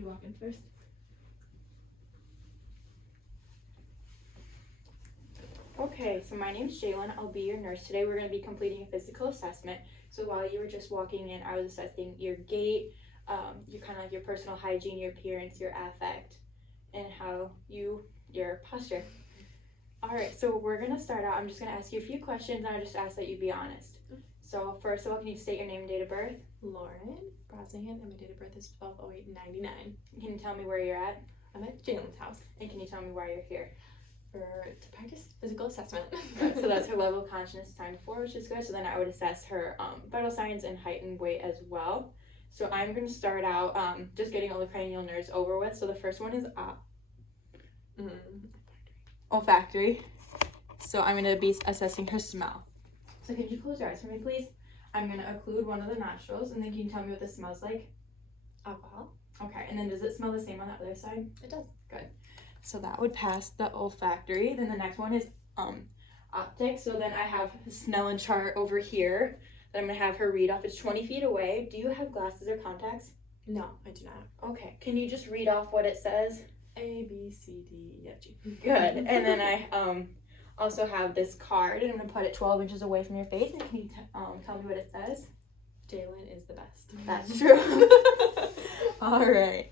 You walk in first. Okay, so my name's Jalen. I'll be your nurse today. We're going to be completing a physical assessment. So while you were just walking in, I was assessing your gait, your kind of like your personal hygiene, your appearance, your affect, and your posture. All right, so we're going to start out. I'm just going to ask you a few questions, and I just ask that you be honest. So first of all, can you state your name and date of birth? Lauren Brosnahan, and my date of birth is 12/08/99. Can you tell me where you're at? I'm at Jalen's house And can you tell me why you're here? to practice physical assessment. So that's her level of consciousness times 4, which is good. So then I would assess her vital signs and height and weight as well. So I'm going to start out just getting all the cranial nerves over with. So the first one is olfactory. So I'm going to be assessing her smell. So can you close your eyes for me, please? I'm going to occlude one of the nostrils, and then can you tell me what this smells like? Alcohol. Okay, and then does it smell the same on the other side? It does. Good. So that would pass the olfactory. Then the next one is optic. So then I have a Snellen chart over here that I'm going to have her read off. It's 20 feet away. Do you have glasses or contacts? No, I do not. Okay. Can you just read off what it says? A, B, C, D, E, F, G. Good. And then I also have this card, and I'm going to put it 12 inches away from your face. And can you tell me what it says? Jalen is the best. That's true. All right.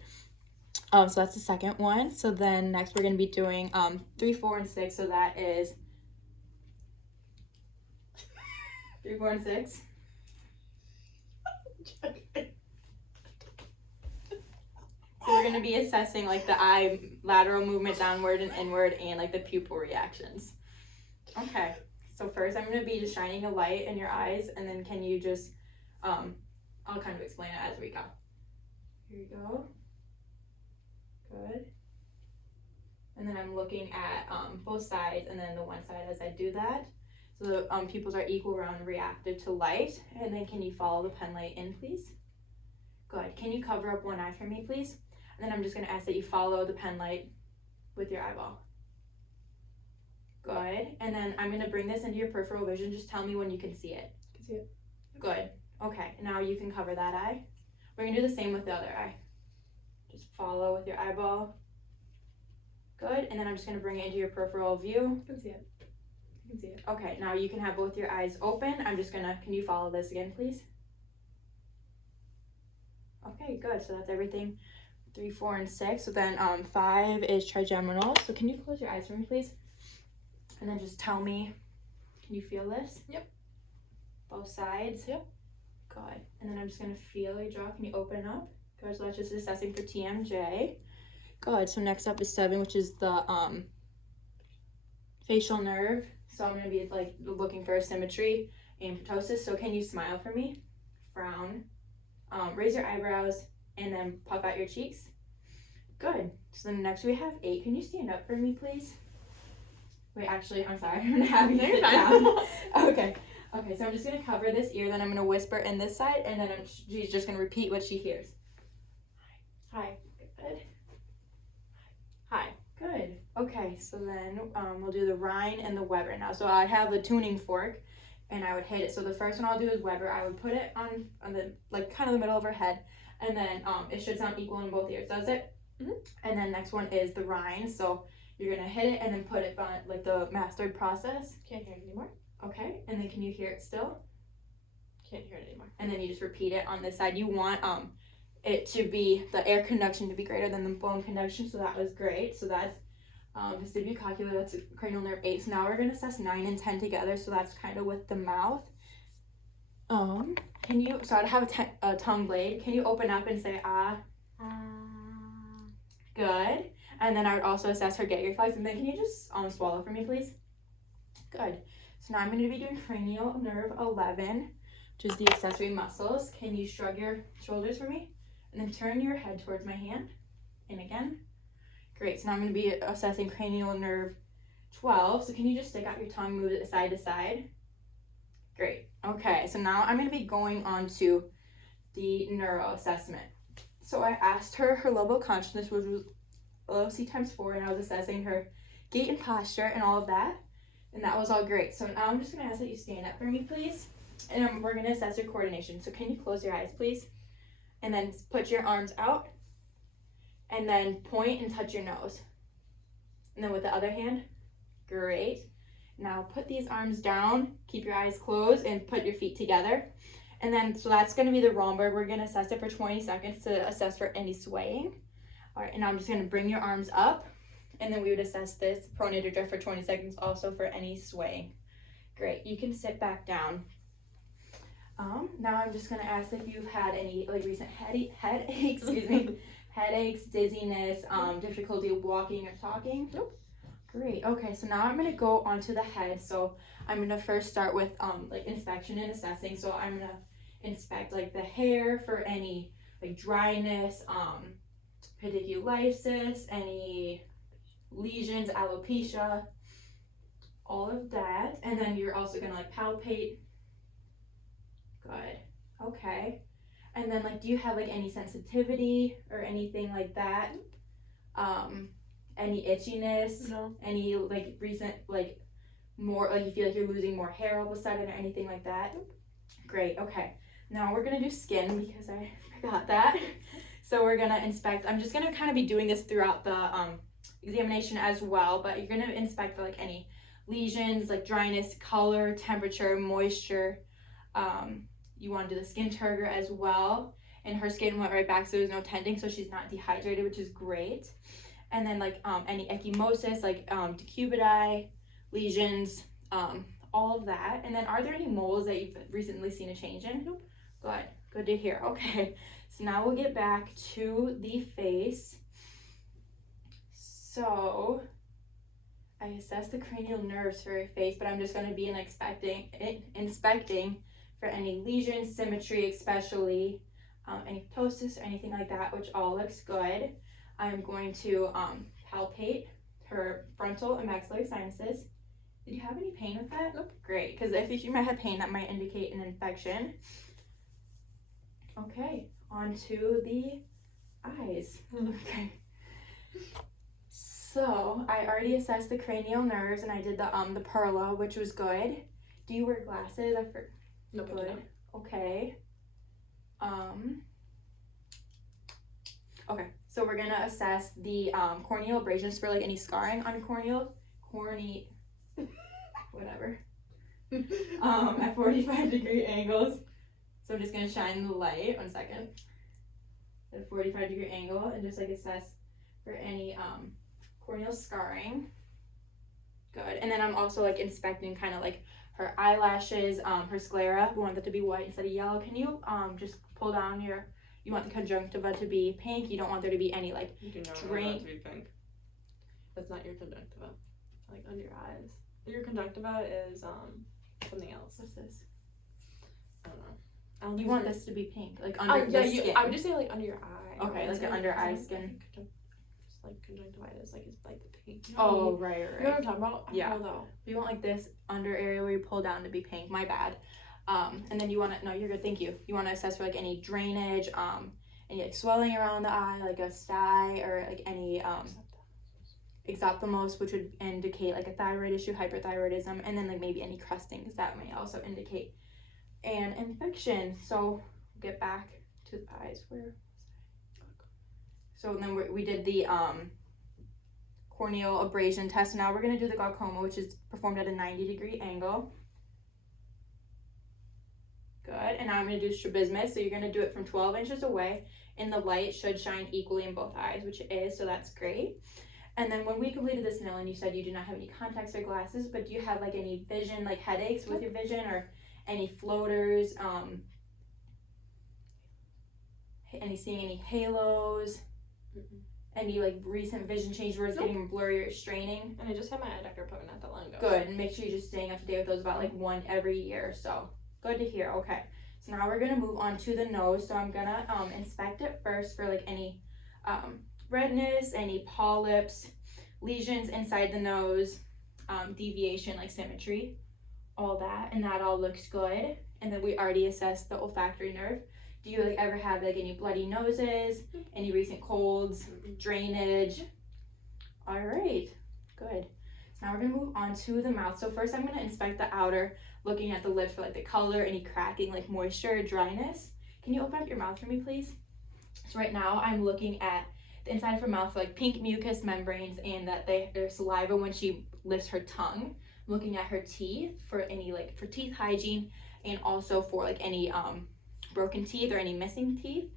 So that's the second one. So then next we're going to be doing 3, 4, and 6. So that is 3, 4, and 6. So we're going to be assessing like the eye lateral movement downward and inward and like the pupil reactions. Okay. So first I'm going to be just shining a light in your eyes, and then can you just I'll kind of explain it as we go. Here you go. Good. And then I'm looking at both sides and then the one side as I do that. So the pupils are equal, round, reactive to light. And then can you follow the pen light in, please? Good. Can you cover up one eye for me, please? And then I'm just going to ask that you follow the pen light with your eyeball. Good. And then I'm going to bring this into your peripheral vision. Just tell me when you can see it. I can see it. Good. Okay. Now you can cover that eye. We're going to do the same with the other eye. Just follow with your eyeball. Good. And then I'm just going to bring it into your peripheral view. I can see it. I can see it. Okay. Now you can have both your eyes open. I'm just going to, can you follow this again, please? Okay, good. So that's everything. 3, 4, and 6. So then 5 is trigeminal. So can you close your eyes for me, please? And then just tell me, can you feel this? Yep. Both sides? Yep. Good. And then I'm just going to feel your jaw. Can you open up? Good. So that's just assessing for TMJ. Good. So next up is 7, which is the facial nerve. So I'm going to be like looking for asymmetry and ptosis. So can you smile for me? Frown. Raise your eyebrows and then puff out your cheeks. Good. So then next we have 8. Can you stand up for me, please? Wait, actually, I'm sorry. I'm going to have you sit down. Okay. Okay, so I'm just going to cover this ear, then I'm going to whisper in this side, and then she's just going to repeat what she hears. Hi. Good. Hi. Good. Okay, so then we'll do the Rhine and the Weber now. So I have a tuning fork, and I would hit it. So the first one I'll do is Weber. I would put it on the, like, kind of the middle of her head, and then it should sound equal in both ears. Does it? Mm-hmm. And then next one is the Rhine. So you're going to hit it and then put it on, like, the mastered process. Can't hear it anymore. Okay, and then can you hear it still? Can't hear it anymore. And then you just repeat it on this side. You want it to be, the air conduction to be greater than the bone conduction, so that was great. So that's vestibulocochlear, that's cranial nerve 8. So now we're going to assess 9 and 10 together, so that's kind of with the mouth. Can you, so I'd have a tongue blade. Can you open up and say ah? Good. And then I would also assess her get reflex, and then can you just swallow for me, please? Good. So now I'm going to be doing cranial nerve 11, which is the accessory muscles. Can you shrug your shoulders for me? And then turn your head towards my hand. And again. Great. So now I'm going to be assessing cranial nerve 12. So can you just stick out your tongue, move it side to side? Great. Okay. So now I'm going to be going on to the neuro assessment. So I asked her level of consciousness, which was OC times 4, and I was assessing her gait and posture and all of that. And that was all great. So now I'm just going to ask that you stand up for me, please. And we're going to assess your coordination. So can you close your eyes, please? And then put your arms out. And then point and touch your nose. And then with the other hand. Great. Now put these arms down, keep your eyes closed, and put your feet together. And then, so that's going to be the Romberg. We're going to assess it for 20 seconds to assess for any swaying. All right, and now I'm just going to bring your arms up, and then we would assess this pronator drift for 20 seconds also for any swaying. Great, you can sit back down. Now I'm just going to ask if you've had any like recent headaches, headaches, dizziness, difficulty walking or talking. Nope. Great. Okay, so now I'm gonna go onto the head. So I'm gonna first start with like inspection and assessing. So I'm gonna inspect like the hair for any like dryness, pediculitis, any lesions, alopecia, all of that. And then you're also gonna like palpate. Good. Okay. And then like, do you have like any sensitivity or anything like that? Any itchiness? No. Any like recent like more like you feel like you're losing more hair all of a sudden or anything like that? Great. Okay. Now we're gonna do skin because I forgot that. So we're gonna inspect. I'm just gonna kind of be doing this throughout the examination as well, but you're gonna inspect for like any lesions, like dryness, color, temperature, moisture. You want to do the skin turgor as well, and her skin went right back, so there's no tending, so she's not dehydrated, which is great. And then like any ecchymosis, like decubiti, lesions, all of that. And then are there any moles that you've recently seen a change in? Nope. Good to hear. Okay, so now we'll get back to the face. So I assessed the cranial nerves for your face, but I'm just going to be inspecting for any lesions, symmetry especially, any ptosis or anything like that, which all looks good. I'm going to palpate her frontal and maxillary sinuses. Did you have any pain with that? Nope. Great, because if you might have pain, that might indicate an infection. Okay, on to the eyes. Okay. So I already assessed the cranial nerves and I did the Perla, which was good. Do you wear glasses? Nope. Good. Okay. Okay, so we're gonna assess the corneal abrasions for like any scarring on whatever. At 45-degree angles. So I'm just gonna shine the light. 1 second. At a 45-degree angle and just like assess for any corneal scarring. Good. And then I'm also like inspecting kind of like her eyelashes, her sclera. We want that to be white instead of yellow. Can you just pull down you want the conjunctiva to be pink. You don't want there to be any like You do not want that to be pink. That's not your conjunctiva. Like under your eyes. Your conjunctiva is something else. What's this? I don't know. You want this to be pink, like under the skin. I would just say like under your eye. Okay, like an under eye skin. Just like conjunctivitis, like it's like the pink. Oh, right. You know what I'm talking about? Yeah. How though? You want like this under area where you pull down to be pink. My bad. And then you want to, no, you're good, thank you. You want to assess for like any drainage, any like swelling around the eye, like a sty, or like any exophthalmos, which would indicate like a thyroid issue, hyperthyroidism, and then like maybe any crusting, because that may also indicate an infection. So get back to the eyes. Where was I? So then we did the corneal abrasion test. Now we're going to do the glaucoma, which is performed at a 90-degree angle. Good. And now I'm going to do strabismus. So you're going to do it from 12 inches away, and the light should shine equally in both eyes, which it is, so that's great. And then when we completed this, Nillan, you said you do not have any contacts or glasses, but do you have like any vision, like headaches with your vision, or any floaters, seeing any halos, any like recent vision change where it's getting blurry or straining? And I just had my eye doctor put not that long ago. Good, and make sure you're just staying up to date with those, about like one every year or so. Good to hear. Okay, so now we're gonna move on to the nose. So I'm gonna inspect it first for like any redness, any polyps, lesions inside the nose, deviation, like symmetry, all that, and that all looks good. And then we already assessed the olfactory nerve. Do you like ever have like any bloody noses, any recent colds, drainage? All right, good. So now we're gonna move on to the mouth. So first I'm gonna inspect the outer, looking at the lips for like the color, any cracking, like moisture, dryness. Can you open up your mouth for me, please? So right now I'm looking at the inside of her mouth for like pink mucous membranes, and that there's saliva when she lifts her tongue. I'm looking at her teeth for any for teeth hygiene, and also for like any broken teeth or any missing teeth.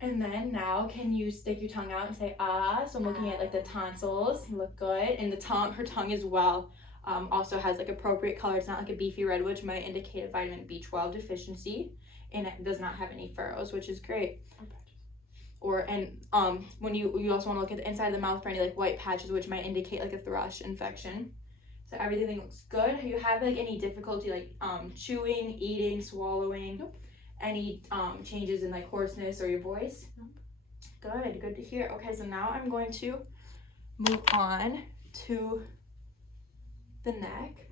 And then now, can you stick your tongue out and say ah? So I'm looking at like the tonsils, look good, and her tongue as well. Also has like appropriate color. It's not like a beefy red, which might indicate a vitamin B12 deficiency, and it does not have any furrows, which is great. When you also want to look at the inside of the mouth for any like white patches, which might indicate like a thrush infection. So everything looks good. Do you have like any difficulty like chewing, eating, swallowing? Nope. Any changes in like hoarseness or your voice? Nope. Good to hear. Okay, so now I'm going to move on to the neck.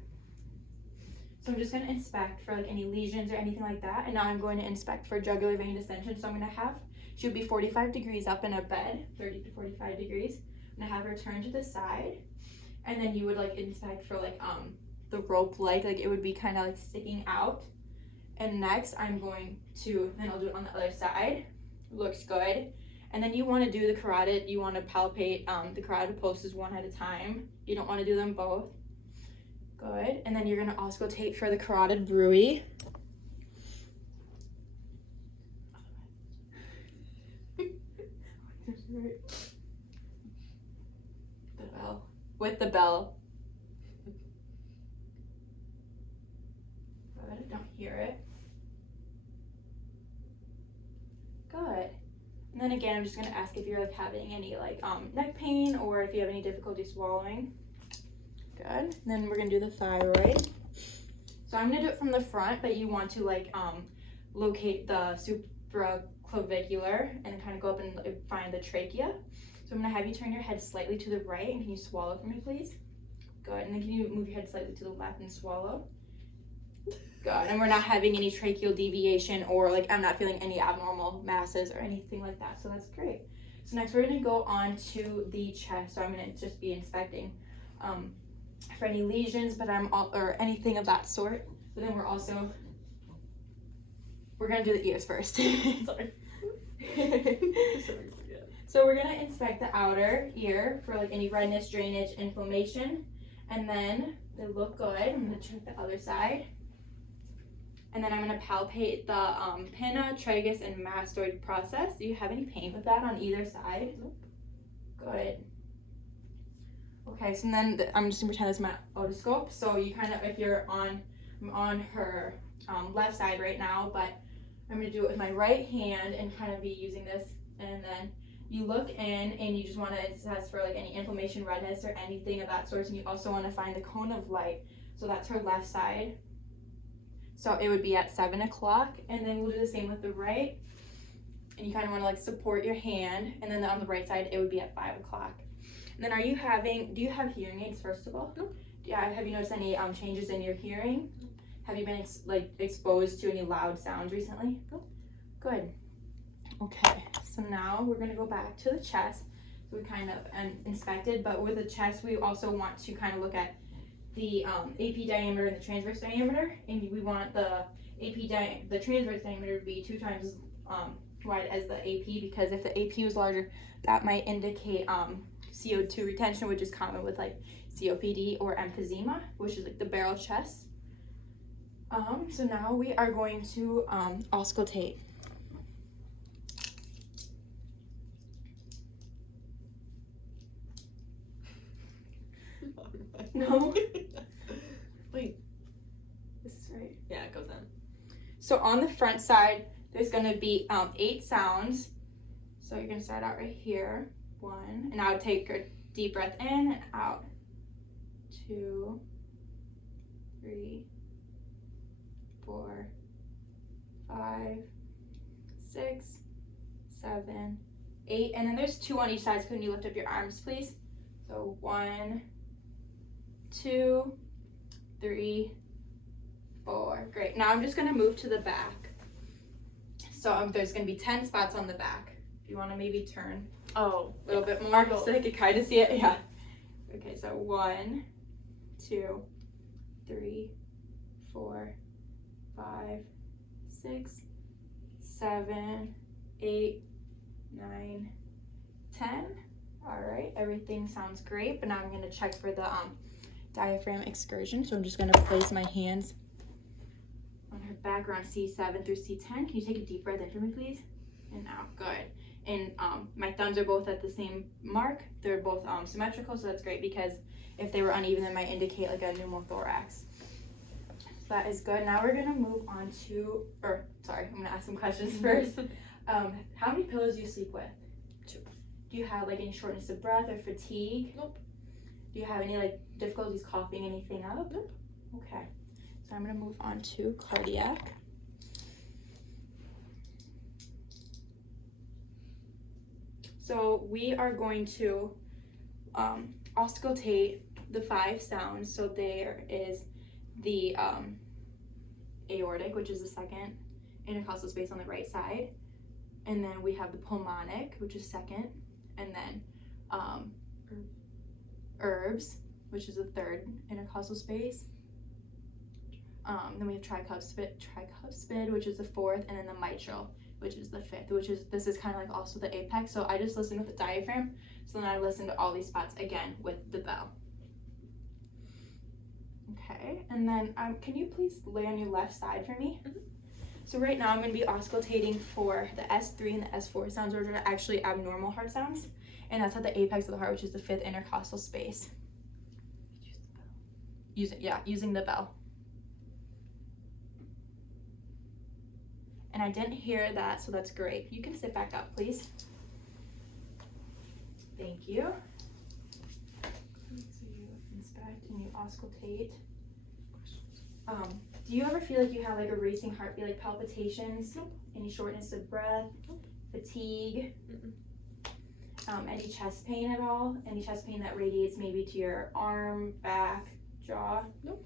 So I'm just going to inspect for like any lesions or anything like that, and now I'm going to inspect for jugular vein distension. So I'm going to have, she would be 45 degrees up in a bed, 30 to 45 degrees. I'm going to have her turn to the side, and then you would like inspect for like the rope like it would be kind of like sticking out. And next I'm going to, then I'll do it on the other side. Looks good. And then you want to do the carotid, you want to palpate the carotid pulses one at a time. You don't want to do them both. Good. And then you're going to auscultate for the carotid bruit. The bell. With the bell. Good. Don't hear it. Good. And then again, I'm just going to ask if you're like having any like neck pain or if you have any difficulty swallowing. Good. And then we're going to do the thyroid. So I'm going to do it from the front, but you want to like locate the supraclavicular and kind of go up and find the trachea. So I'm going to have you turn your head slightly to the right, and can you swallow for me, please? Good. And then can you move your head slightly to the left and swallow? Good. And we're not having any tracheal deviation, or like I'm not feeling any abnormal masses or anything like that. So that's great. So next we're going to go on to the chest. So I'm going to just be inspecting for any lesions, or anything of that sort. But then we're going to do the ears first. Sorry. So we're going to inspect the outer ear for like any redness, drainage, inflammation. And then they look good. I'm going to check the other side. And then I'm going to palpate the pinna, tragus, and mastoid process. Do you have any pain with that on either side? Nope. Good. Okay, so then I'm just going to pretend this is my otoscope. So you kind of, if you're I'm on her left side right now, but I'm going to do it with my right hand and kind of be using this. And then you look in and you just want to assess for like any inflammation, redness, or anything of that sort. And you also want to find the cone of light. So that's her left side. So it would be at 7 o'clock, and then we'll do the same with the right. And you kind of want to like support your hand, and then on the right side, it would be at 5 o'clock. And then do you have hearing aids, first of all? Nope. Yeah, have you noticed any changes in your hearing? Have you been exposed to any loud sounds recently? Nope. Good. Okay, so now we're going to go back to the chest. So we kind of inspected, but with the chest, we also want to kind of look at the AP diameter and the transverse diameter, and we want the transverse diameter to be 2 times as wide as the AP, because if the AP was larger, that might indicate CO2 retention, which is common with like COPD or emphysema, which is like the barrel chest. So now we are going to auscultate. No. Wait. This is right. Yeah, it goes in. So on the front side, there's going to be 8 sounds. So you're going to start out right here. 1. And I would take a deep breath in and out. 2, 3, 4, 5, 6, 7, 8. And then there's 2 on each side. So can you lift up your arms, please? So 1, 2, 3, 4. Great. Now I'm just going to move to the back. So there's going to be 10 spots on the back. If you want to maybe turn a little bit more so I can kind of see it. Yeah. Okay, so 1, 2, 3, 4, 5, 6, 7, 8, 9, C10. All right, everything sounds great, but now I'm gonna check for the diaphragm excursion. So I'm just gonna place my hands on her back around C7 through C10. Can you take a deep breath in for me, please? And out, good. And my thumbs are both at the same mark. They're both symmetrical, so that's great because if they were uneven, that might indicate like a pneumothorax. So that is good. Now we're gonna move on to, I'm gonna ask some questions first. How many pillows do you sleep with? 2. Do you have like any shortness of breath or fatigue? Nope. Do you have any like difficulties coughing anything up? Nope. Okay. So I'm gonna move on to cardiac. So we are going to auscultate the 5 sounds. So there is the aortic, which is the second intercostal space on the right side. And then we have the pulmonic, which is second. And then herbs, which is the third intercostal space. Then we have tricuspid, which is the fourth. And then the mitral, which is the fifth, this is kind of like also the apex. So I just listened with the diaphragm. So then I listened to all these spots again with the bell. Okay, and then can you please lay on your left side for me? Mm-hmm. So right now I'm going to be auscultating for the S3 and the S4 sounds, which are actually abnormal heart sounds. And that's at the apex of the heart, which is the fifth intercostal space. Using the bell. And I didn't hear that, so that's great. You can sit back up, please. Thank you. So you inspect and you auscultate. Do you ever feel like you have like a racing heartbeat, like palpitations? Nope. Any shortness of breath? Nope. Fatigue? Mm-mm. Any chest pain at all? Any chest pain that radiates maybe to your arm, back, jaw? Nope.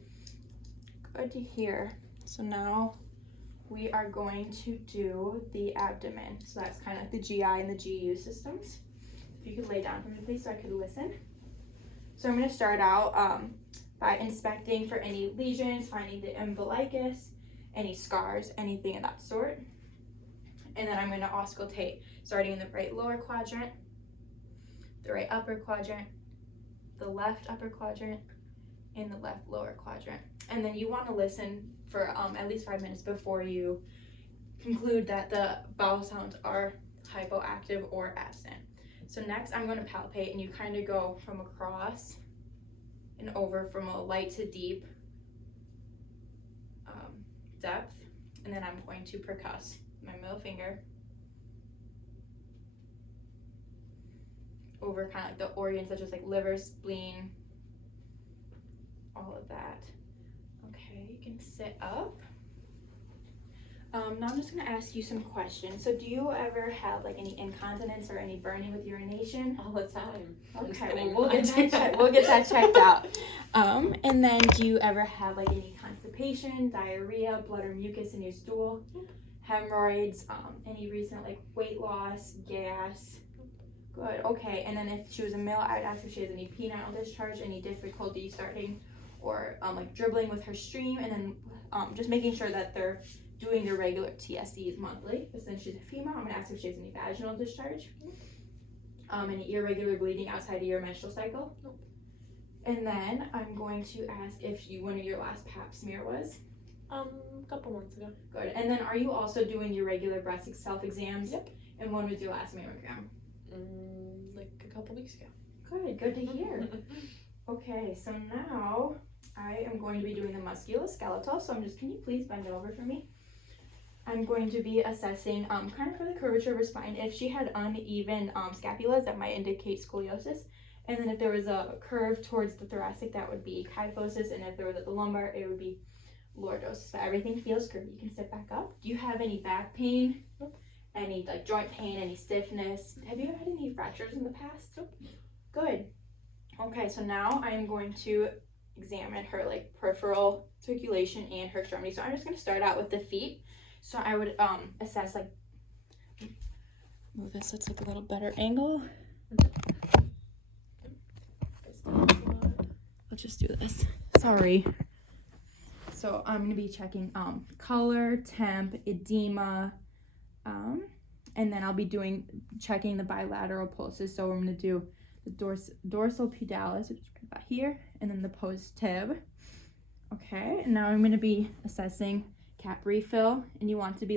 Good to hear. So now we are going to do the abdomen. So that's kind of like the GI and the GU systems. If you could lay down for me, please, so I could listen. So I'm going to start out by inspecting for any lesions, finding the umbilicus, any scars, anything of that sort. And then I'm going to auscultate, starting in the right lower quadrant, the right upper quadrant, the left upper quadrant, and the left lower quadrant. And then you want to listen for at least 5 minutes before you conclude that the bowel sounds are hypoactive or absent. So next I'm going to palpate, and you kind of go from across and over from a light to deep depth. And then I'm going to percuss my middle finger over kind of like the organs such as like liver, spleen, all of that. Okay, you can sit up. Now I'm just gonna ask you some questions. So do you ever have like any incontinence or any burning with urination? All the time. I'm just Okay, kidding. well, we'll get that checked out. And then do you ever have like any constipation, diarrhea, blood or mucus in your stool, hemorrhoids, any recent like weight loss, gas? Good, okay. And then if she was a male, I would ask if she has any penile discharge, any difficulty starting or like dribbling with her stream, and then just making sure that they're doing their regular TSCs monthly. But since she's a female, I'm gonna ask if she has any vaginal discharge, any irregular bleeding outside of your menstrual cycle. Nope. And then I'm going to ask if when your last pap smear was. A couple months ago. Good. And then are you also doing your regular breast self exams? Yep. And when was your last mammogram? Like a couple weeks ago. Good to hear. Okay, so now I am going to be doing the musculoskeletal. So can you please bend over for me? I'm going to be assessing kind of for the curvature of her spine. If she had uneven scapulas, that might indicate scoliosis. And then if there was a curve towards the thoracic, that would be kyphosis. And if there was at the lumbar, it would be lordosis. So everything feels good. You can sit back up. Do you have any back pain? Nope. Any like joint pain, any stiffness? Have you had any fractures in the past? Nope. Good. Okay, so now I am going to examine her like peripheral circulation and her extremity. So I'm just going to start out with the feet. So I would assess like, move this so it's like a little better angle. Let's just do this. Sorry. So I'm going to be checking color, temp, edema, And then I'll be checking the bilateral pulses. So I'm going to do the dorsal pedalis, which is about here, and then the post tib. Okay, and now I'm going to be assessing cap refill, and you want to be